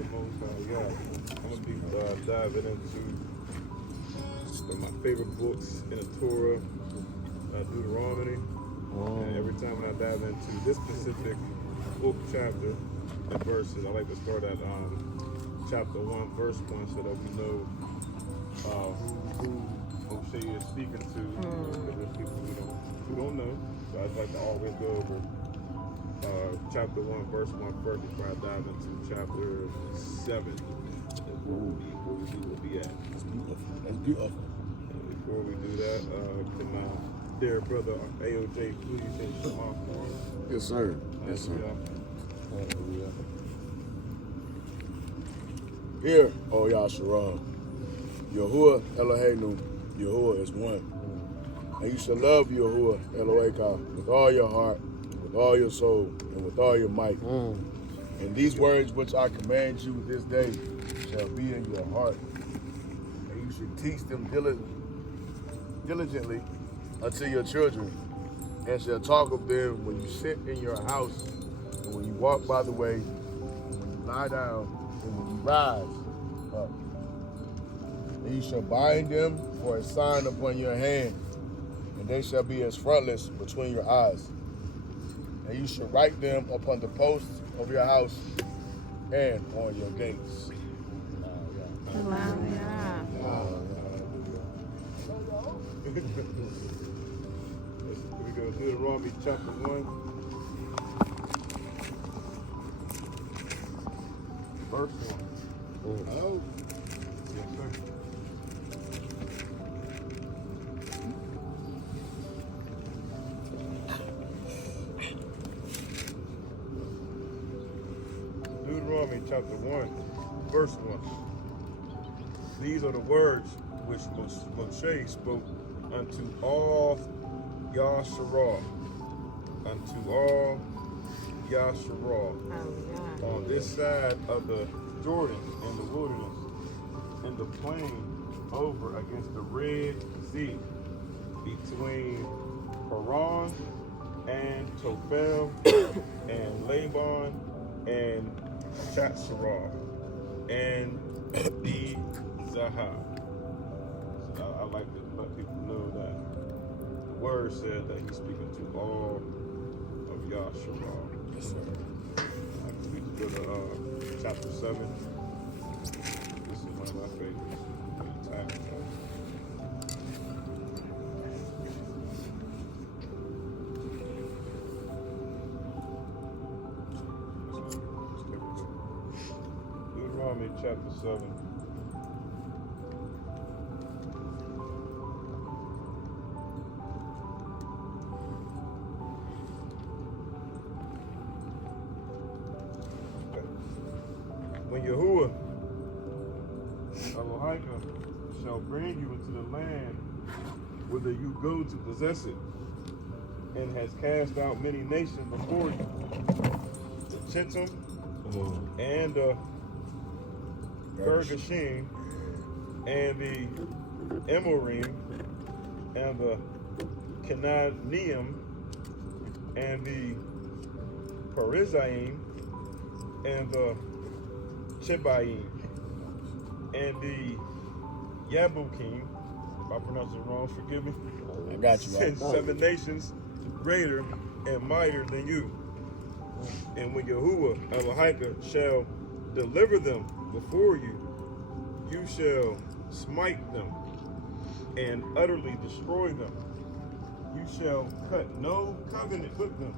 the Most High God. I'm going to be diving into one of my favorite books in the Torah, Deuteronomy. And every time when I dive into this specific book, chapter, and verses, I like to start at chapter 1, verse 1, so that we know who Moshe is speaking to. Because there's people who don't know. So I'd like to always go over chapter 1, verse 1 first before I dive into chapter 7. Where we'll be at. That's beautiful. And before we do that, can my dear brother AOJ, please say Shema for us? Yes, sir. Yes, sir. Hear, O Yasharal, Yahuwah Eloheinu, Yahuwah is one. And you shall love Yahuwah Eloheka with all your heart, with all your soul, and with all your might. And these words which I command you this day shall be in your heart. And you should teach them diligently unto your children, and shall talk of them when you sit in your house, and when you walk by the way, and when you lie down, and when you rise up. And you shall bind them for a sign upon your hand, and they shall be as frontlets between your eyes. And you shall write them upon the posts of your house and on your gates. Wow, yeah. Here we go, Deuteronomy chapter 1, verse 1. Oh, yes, sir. Deuteronomy chapter 1, verse 1. These are the words which Moshe spoke unto all Yasharal, on this side of the Jordan in the wilderness, in the plain over against the Red Sea, between Paran and Tophel and Laban and Chatzarah and the Zahar. So I like to let people know that the word said that he's speaking to all of Yasharal. Yes, sir. We can go to chapter 7. This is one of my favorites. Deuteronomy chapter 7. When Yahuwah Eloheka shall bring you into the land whither you go to possess it, and has cast out many nations before you, the Chittim and the Gergeshim and the Amorim and the Cananeim and the Perizzaim and the Chebaim and the Yabukim. If I pronounce it wrong, forgive me. I got you. And 7 nations greater and mightier than you. And when Yahuwah Eloheka shall deliver them before you, you shall smite them and utterly destroy them. You shall cut no covenant with them,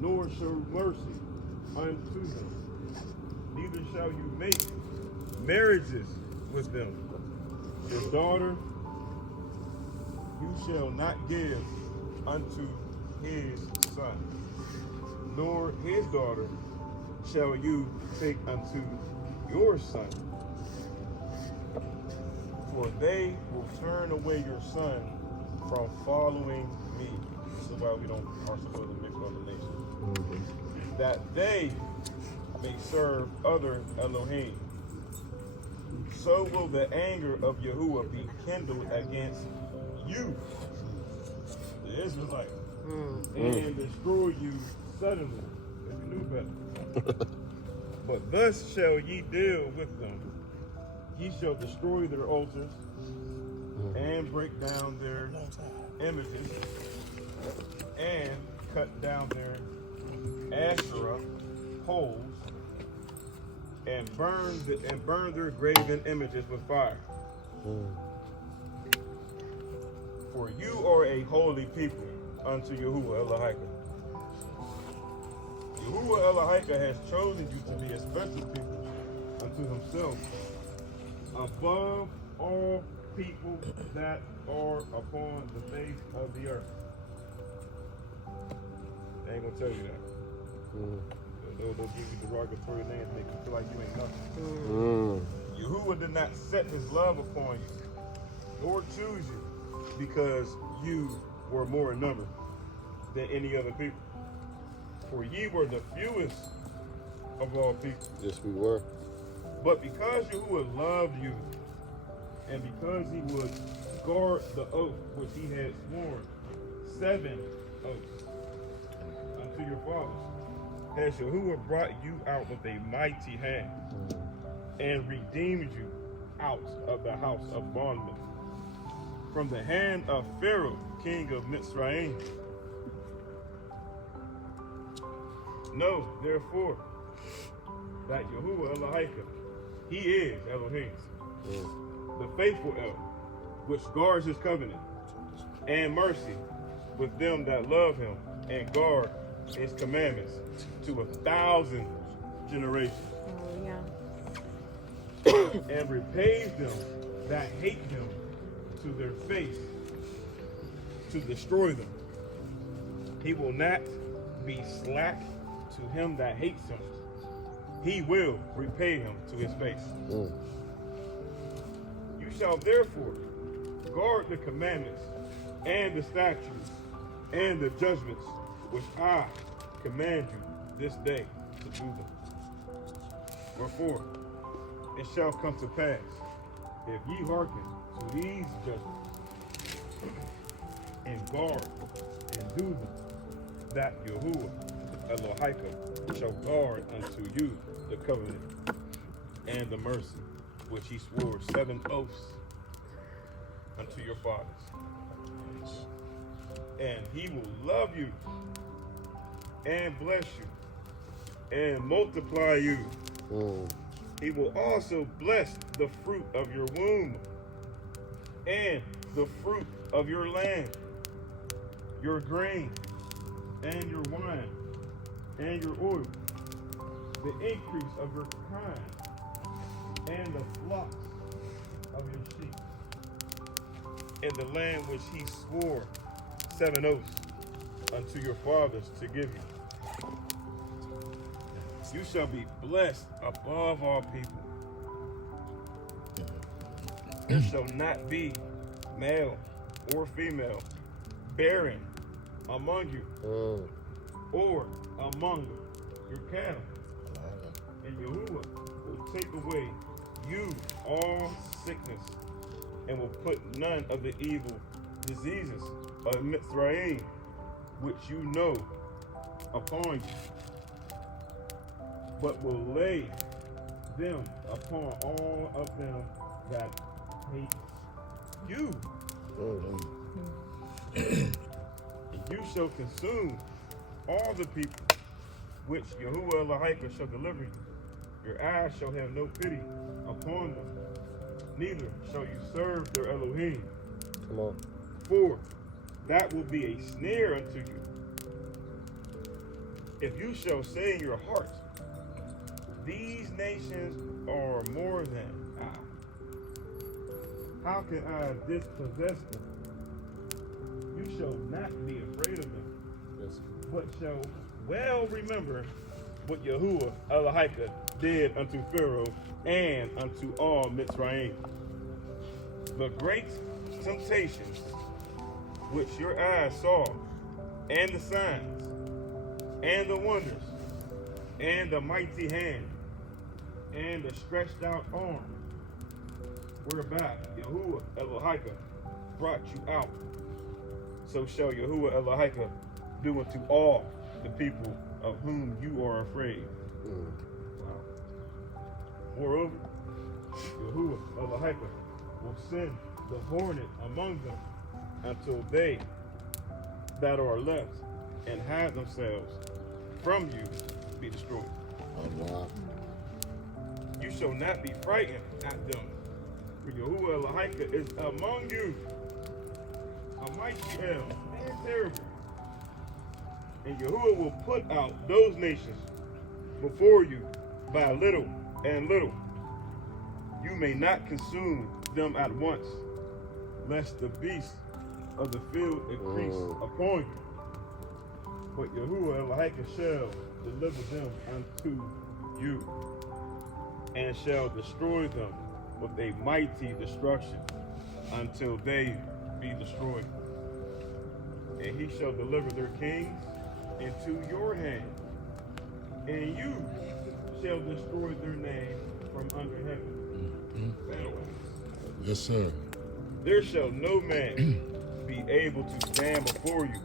nor show mercy unto them. Neither shall you make marriages with them. Your daughter you shall not give unto his son, nor his daughter shall you take unto your son. For they will turn away your son from following me. This is why we are supposed to mix other nations. That they may serve other Elohim. So will the anger of Yahuwah be kindled against you, the Israelites, and destroy you suddenly, if you knew better. But thus shall ye deal with them. Ye shall destroy their altars and break down their images and cut down their Asherah poles and burn their graven images with fire. For you are a holy people unto Yahuwah Elohika. Yahuwah Elohika has chosen you to be a special people unto himself, above all people that are upon the face of the earth. They ain't gonna tell you that. They'll give you derogatory names, make you feel like you ain't nothing. Yahuwah did not set his love upon you, nor choose you, because you were more in number than any other people. For ye were the fewest of all people. Yes, we were. But because Yahuwah loved you, and because he would guard the oath which he had sworn, 7 oaths unto your fathers, has Yahuwah brought you out with a mighty hand, and redeemed you out of the house of bondmen, from the hand of Pharaoh, king of Mitzrayim. Know, therefore, that Yahuwah Elohika, he is Elohim, the faithful El, which guards his covenant and mercy with them that love him and guard his commandments to 1,000 generations. And repays them that hate him to their face, to destroy them. He will not be slack to him that hates him. He will repay him to his face. You shall therefore guard the commandments and the statutes and the judgments which I command you this day to do them. Wherefore, it shall come to pass, if ye hearken to these judgments, and guard and do them, that Yahuwah Elohika shall guard unto you the covenant and the mercy which he swore 7 oaths unto your fathers. And he will love you and bless you and multiply you. He will also bless the fruit of your womb and the fruit of your land, your grain and your wine and your oil, the increase of your kind and the flocks of your sheep, in the land which he swore 7 oaths unto your fathers to give you. You shall be blessed above all people. There shall not be male or female barren among you, or among your cattle. And Yahuwah will take away you all sickness, and will put none of the evil diseases of Mitzrayim, which you know, upon you, but will lay them upon all of them that hate you. And you shall consume all the people which Yahuwah Elohika shall deliver you. Your eyes shall have no pity upon them, neither shall you serve their Elohim. Come on. For that will be a snare unto you. If you shall say in your heart, these nations are more than I, how can I dispossess them? You shall not be afraid of them, Yes. but shall well remember what Yahuwah Elohika did unto Pharaoh and unto all Mitzrayim. The great temptations which your eyes saw, and the signs, and the wonders, and the mighty hand, and the stretched out arm, whereby Yahuwah Elohika brought you out, so shall Yahuwah Elohika do unto all the people of whom you are afraid. Wow. Moreover, Yahuwah Elohim will send the hornet among them until they that are left and hide themselves from you be destroyed. Allah. You shall not be frightened at them, for Yahuwah Elohim is among you, a mighty El and terrible. And Yahuwah will put out those nations before you by little and little. You may not consume them at once, lest the beasts of the field increase upon you. But Yahuwah Elohim shall deliver them unto you, and shall destroy them with a mighty destruction until they be destroyed. And he shall deliver their kings into your hand, and you shall destroy their name from under heaven. Yes, sir. There shall no man be able to stand before you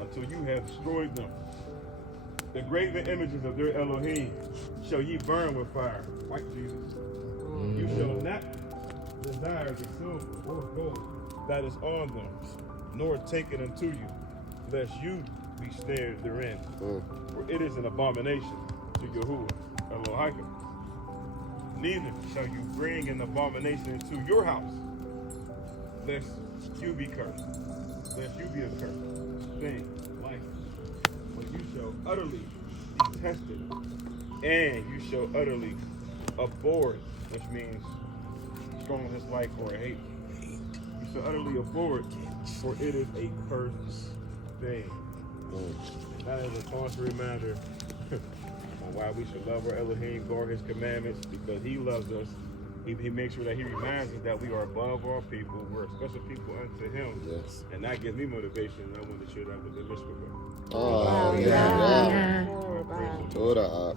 until you have destroyed them. The graven images of their Elohim shall ye burn with fire, like Jesus. You shall not desire the silver or gold that is on them, nor take it unto you, lest you be snared therein. For it is an abomination to Yahuwah Elohim. Neither shall you bring an abomination into your house, lest you be cursed, lest you be a cursed thing like it. But you shall utterly detest it, and you shall utterly abhor it, which means strong dislike or hate. You shall utterly abhor it, for it is a cursed thing. That is a contrary matter on why we should love our Elohim, guard his commandments, because he loves us. He makes sure that he reminds us that we are above all people. We're a special people unto him. Yes. And that gives me motivation. And I want to share that with the Mishpah. Oh, Wow, yeah. yeah. Praise him. Torah.